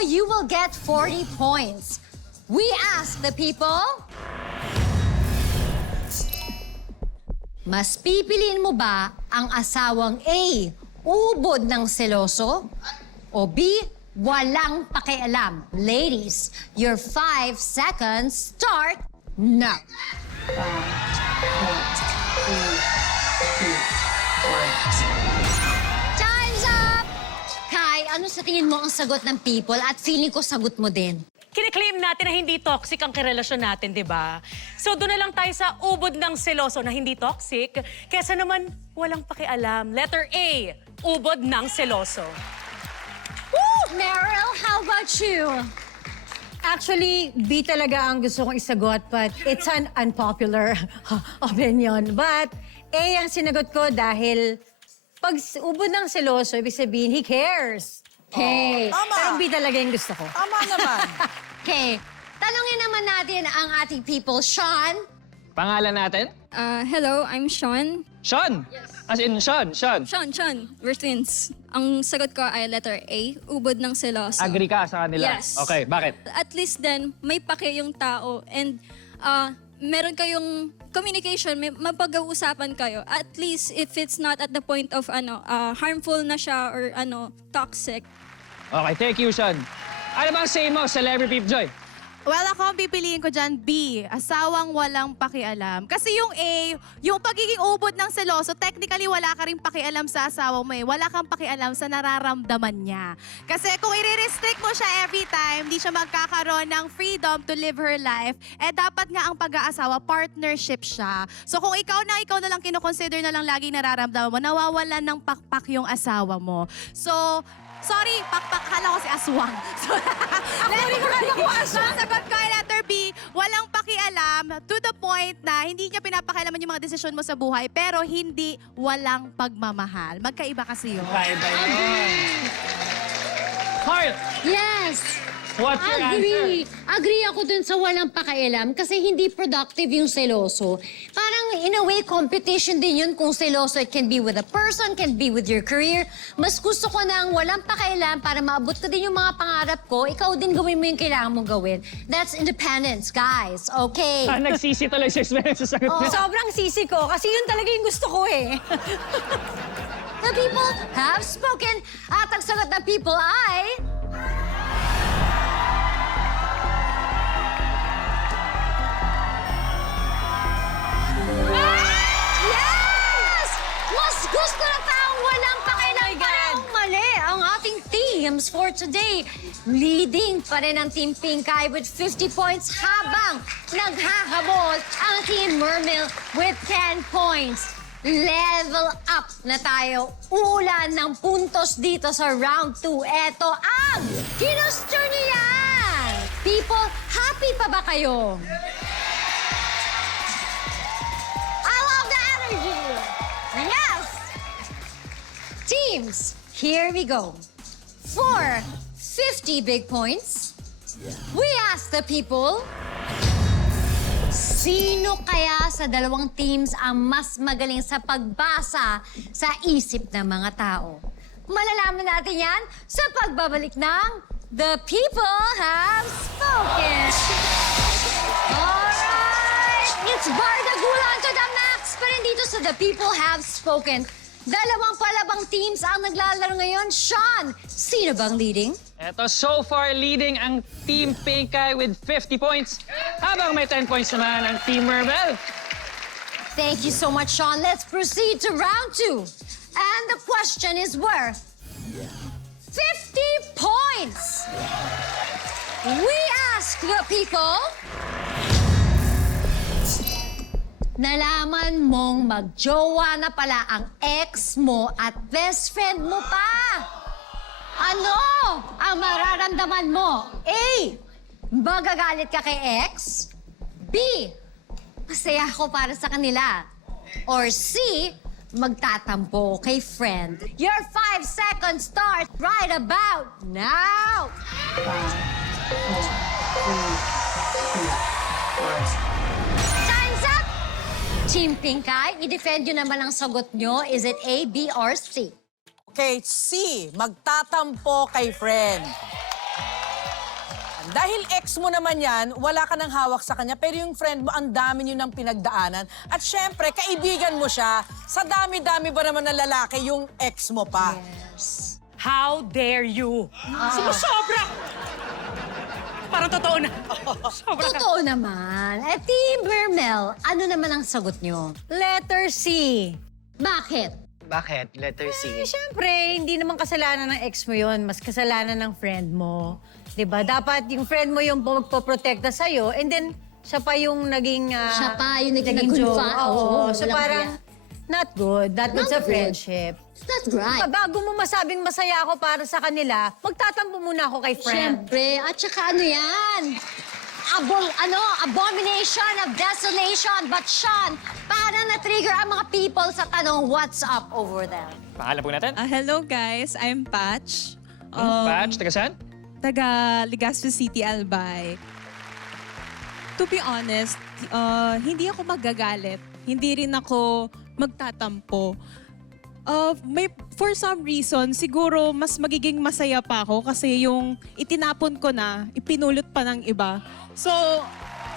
you will get 40 points. We ask the people, mas pipiliin mo ba ang asawang A, ubod ng seloso, o B, walang pakialam? Ladies, your 5 seconds start now. 5, 4, 3, 2, 1. Time's up! Kai, ano sa tingin mo ang sagot ng people at feeling ko sagot mo din? Kiniklaim natin na hindi toxic ang karelasyon natin, di ba? So doon na lang tayo sa ubod ng seloso na hindi toxic, kesa naman walang pakialam. Letter A, ubod ng seloso. Meryl, how about you? Actually, B talaga ang gusto kong isagot, but it's an unpopular opinion. But A ang sinagot ko dahil pag ubod ng seloso, ibig sabihin, he cares. Okay. Tama. Pero B talaga yung gusto ko. Tama naman. Okay. Tanungin naman natin ang ating people. Sean? Pangalan natin? Hello, I'm Sean. Sean! As in Sean. Sean. We're twins. Ang sagot ko ay letter A, ubod ng seloso. Agree ka sa kanila? Yes. Okay, bakit? At least then, may pake yung tao and meron kayong communication, may mapag-uusapan kayo. At least if it's not at the point of harmful na siya or toxic. Okay, thank you, Sean. Ano bang say mo, Celebrity Peep Joy? Well, ako ang pipiliin ko dyan, B. Asawang walang pakialam. Kasi yung A, yung pagiging ubod ng seloso, technically wala ka rin pakialam sa asawa mo eh. Wala kang pakialam sa nararamdaman niya. Kasi kung i-restrict mo siya every time, di siya magkakaroon ng freedom to live her life, eh dapat nga ang pag-aasawa, partnership siya. So kung ikaw na lang kinoconsider na lang laging nararamdaman mo, nawawalan ng pakpak yung asawa mo. So, sorry, pakpak, kala ko si Aswang. So, sagot ko ay letter B, walang pakialam to the point na hindi niya pinapakialaman yung mga desisyon mo sa buhay, pero hindi walang pagmamahal. Magkaiba kasi yun. Kaiba yun. Heart, Yes! what's your answer? Agree ako dun sa walang pakialam kasi hindi productive yung seloso. Parang in a way, competition din yun kung seloso. It can be with a person, can be with your career. Mas gusto ko nang walang pakialam para maabot ko din yung mga pangarap ko. Ikaw din gawin mo yung kailangan mong gawin. That's independence, guys. Okay? Nagsisi tuloy si Esmeralda sa sagot niya. Sobrang sisi ko kasi yun talaga yung gusto ko eh. The people have spoken. At ang sagot ng people ay... Yes! Mas gusto na taong walang pakialam parang mali ang ating teams for today. Leading pa rin ang Team Pinkay with 50 points habang naghahabol ang Team Mermil with 10 points. Level up na tayo. Uulan ng puntos dito sa round 2. Eto ang ginusto niyo yan! People, happy pa ba kayo? I love the energy! Yes! Teams, here we go. For 50 big points, we ask the people, sino kaya sa dalawang teams ang mas magaling sa pagbasa sa isip ng mga tao? Malalaman natin yan sa pagbabalik ng The People Have Spoken. Alright! It's Bardagulan to the max pa rin dito sa The People Have Spoken. Dalawang palabang teams ang naglalaro ngayon. Sean, sino bang leading? Eto, so far leading ang Team Pinkay with 50 points. Habang may 10 points naman ang Team Mermel. Thank you so much, Sean. Let's proceed to round 2. And the question is worth 50 points. We ask the people, nalaman mong magjowa na pala ang ex mo at best friend mo pa. Ano ang mararamdaman mo? A, magagalit ka kay ex? B, masaya ako para sa kanila. Or C, magtatampo kay friend. Your 5 seconds start right about now. 4, 3, 2, 1. Time's up! Team Pinkay, i-defend nyo naman ang sagot nyo. Is it A, B, or C? Okay, C. Magtatampo kay friend. Dahil ex mo naman yan, wala ka nang hawak sa kanya, pero yung friend mo, ang dami nyo ng pinagdaanan. At syempre, kaibigan mo siya. Sa dami-dami ba naman na lalaki yung ex mo pa? How dare you? Sumusobra! Parang totoo na. Sobra ka. Totoo naman. Eh, Team Mermel, ano naman ang sagot nyo? Letter C. Bakit? Bakit? Letter C. Siyempre, hindi naman kasalanan ng ex mo yun. Mas kasalanan ng friend mo. 'Di ba? Dapat yung friend mo yung magpoprotekta sa'yo and then siya pa yung naging... Siya pa yung naging joke. kunfa. Oo. So walang parang, not good. Not good sa good. friendship. That's right. Bago mo masabing masaya ako para sa kanila, magtatampo muna ako kay friend. Siyempre. At saka ano yan? Abomination of desolation. But Sean, paano na-trigger ang mga people sa tanong, what's up over there? Pangalan po natin. Hello guys, I'm Patch. Patch, taga saan? Taga Legazpi City, Albay. To be honest, hindi ako magagalit. Hindi rin ako magtatampo. For some reason, siguro mas magiging masaya pa ako kasi yung itinapon ko na, ipinulot pa ng iba. So,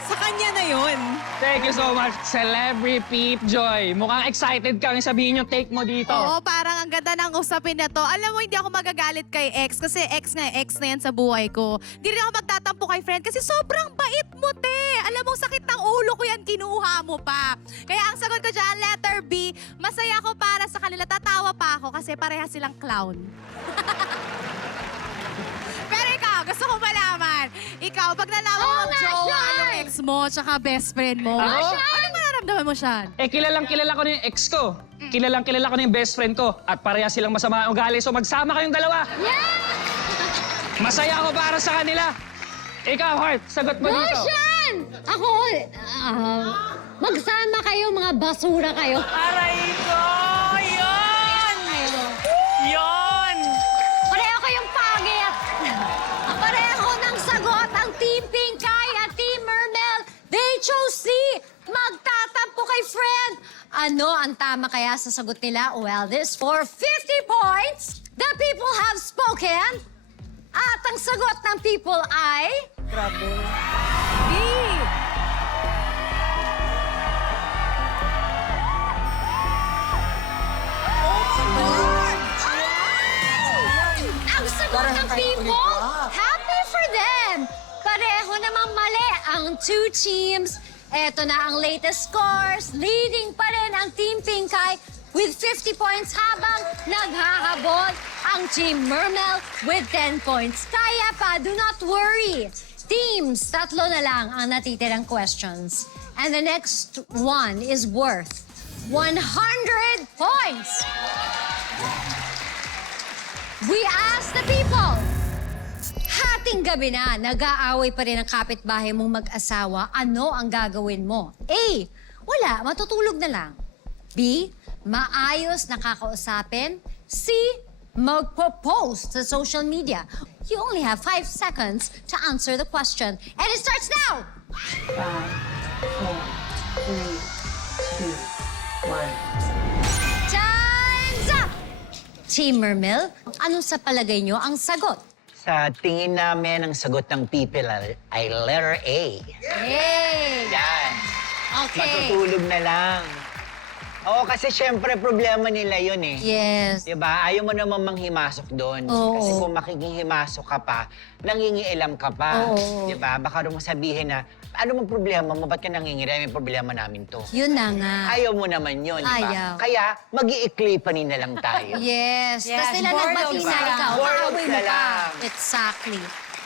sa kanya na yun. Thank you so much, Celebrity Peep Joy. Mukhang excited kang sabihin yung take mo dito. Oo, parang ang ganda ng usapin na to. Alam mo, hindi ako magagalit kay ex kasi ex na yan sa buhay ko. Hindi rin ako magtatampo kay friend kasi sobrang bait mo, te. Alam mo, sakit ng ulo ko yan, kinuha mo pa. Kaya ang sagot ko dyan, letter B, masaya ako para sa kanila. Tatawa pa ako kasi pareha silang clown. Pero ikaw, gusto ko malaman. Ikaw, pag nalaman mo jowa yung ex mo tsaka best friend mo, Ako? ano mararamdaman mo siya? Kilalang kilala ko na yung ex ko. Kilalang kilala ko na yung best friend ko. At pareha silang masama ang ugali. So magsama kayong dalawa. Masaya ako para sa kanila. Ikaw, Heart, sagot mo dito. Sean! Ako, magsama kayo, mga basura kayo. Aray ko! Yun! Yun! Pareho kayong pangit. Pareho ng sagot ang Team Pinkay at Team Mermel. They chose C. Magtatampo kay friend. Ano ang tama kaya sa sagot nila? Well, this for 50 points. The people have spoken. At ang sagot ng people ay... Grabe. B. Ang sagot ng people, happy for them. Pareho namang mali ang two teams. Eto na ang latest scores. Leading pa rin ang Team Pinkay with 50 points habang naghahabol ang Team Mermel with 10 points. Kaya pa, do not worry. Teams, tatlo na lang ang natitirang questions. And the next one is worth 100 points. We ask the people. Hating gabi na, nag-aaway pa rin ang kapitbahay mong mag-asawa. Ano ang gagawin mo? A. Wala, matutulog na lang. B. Maayos nakakausapin. C. Magpo-post sa social media. You only have 5 seconds to answer the question. And it starts now! 5, 4, 3, 2, 1. Time's up! Team Mermel, ano sa palagay nyo ang sagot? Sa tingin namin, ang sagot ng people ay letter A. Yay! Yan. Okay. Matutulog na lang. Oo, kasi syempre problema nila yun eh. Yes. Diba? Ayaw mo naman manghimasok doon. Oo. Kasi kung makikinghimasok ka pa, nangingialam ka pa. Oo. Diba? Baka rin mo sabihin na, ano mong problema mo? Ba't ka nangingialam? May problema namin to. Yun na nga. Ayaw mo naman yun, diba? Ayaw. Kaya, mag-iiklipanin na lang tayo. Yes. Yes, Tapos nila bored nagbati out na na. ikaw. Bored out Kaaway mo na pa. lang. Exactly.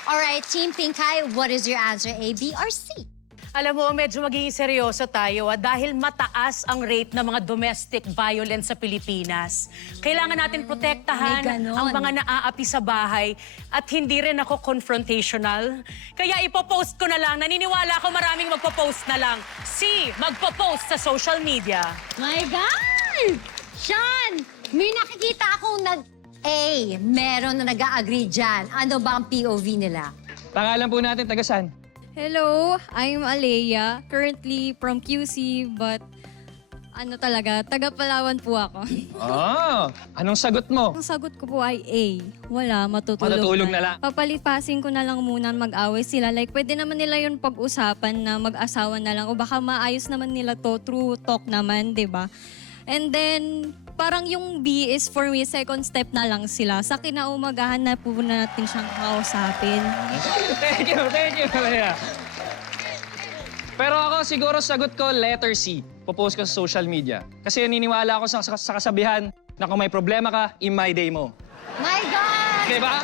Alright, Team Pinkay, what is your answer? A, B, or C? Alam mo, medyo magiging seryoso tayo dahil mataas ang rate ng mga domestic violence sa Pilipinas. Kailangan natin protektahan May ganon. ang mga naaapi sa bahay at hindi rin ako confrontational. Kaya ipopost ko na lang. Naniniwala ako maraming magpo-post na lang. C, magpo-post sa social media. My God! Sean, may nakikita akong A, meron na nag-a-agree dyan. Ano ba ang POV nila? Pangalan po natin, taga saan? Hello, I'm Alea, currently from QC, but Ano talaga, taga Palawan po ako. Oh, anong sagot mo? Ang sagot ko po ay A. Wala, matutulog, Matutulog na lang. Papalipasin ko na lang muna mag-away sila. Like, pwede naman nila yun pag-usapan na mag-asawa na lang. O baka maayos naman nila to, true talk naman, di ba? And then, parang yung B is for me, second step na lang sila. Sa kinaumagahan na po natin siyang kakausapin. Thank you, Maria. Pero ako siguro sagot ko letter C. Popost ko sa social media. Kasi naniniwala ako sa kasabihan na kung may problema ka, in-my day mo. My God! Diba?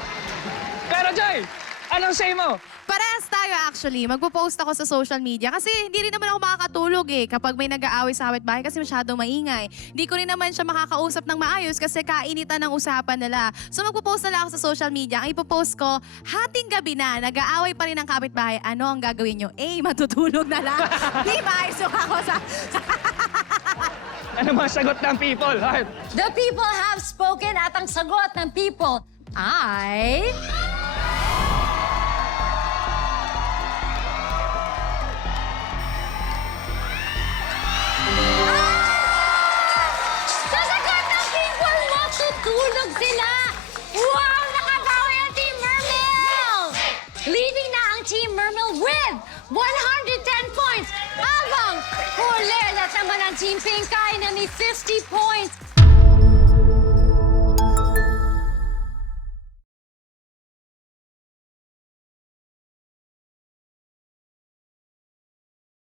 Pero Joy, anong say mo? Parehas tayo actually. Magpo-post ako sa social media kasi hindi rin naman ako makakatulog kapag may nag-aaway sa kapitbahay kasi masyadong maingay. Hindi ko rin naman siya makakausap ng maayos kasi kainitan ng usapan nila. So magpo-post na lang ako sa social media. Ang ipopost ko, hating gabi na, nag-aaway pa rin ang kapitbahay. Ano ang gagawin nyo? A, matutulog na lang. B, maayos ako sa... Ano mga sagot ng people, Heart? The people have spoken at ang sagot ng people ay... Sa sagot ng people, matutulog sila! Wow! Nakabawi ang Team Mermel! Leading na ang Team Mermel with 110 points! Habang hulilat naman ang Team Pinkay na may 50 points.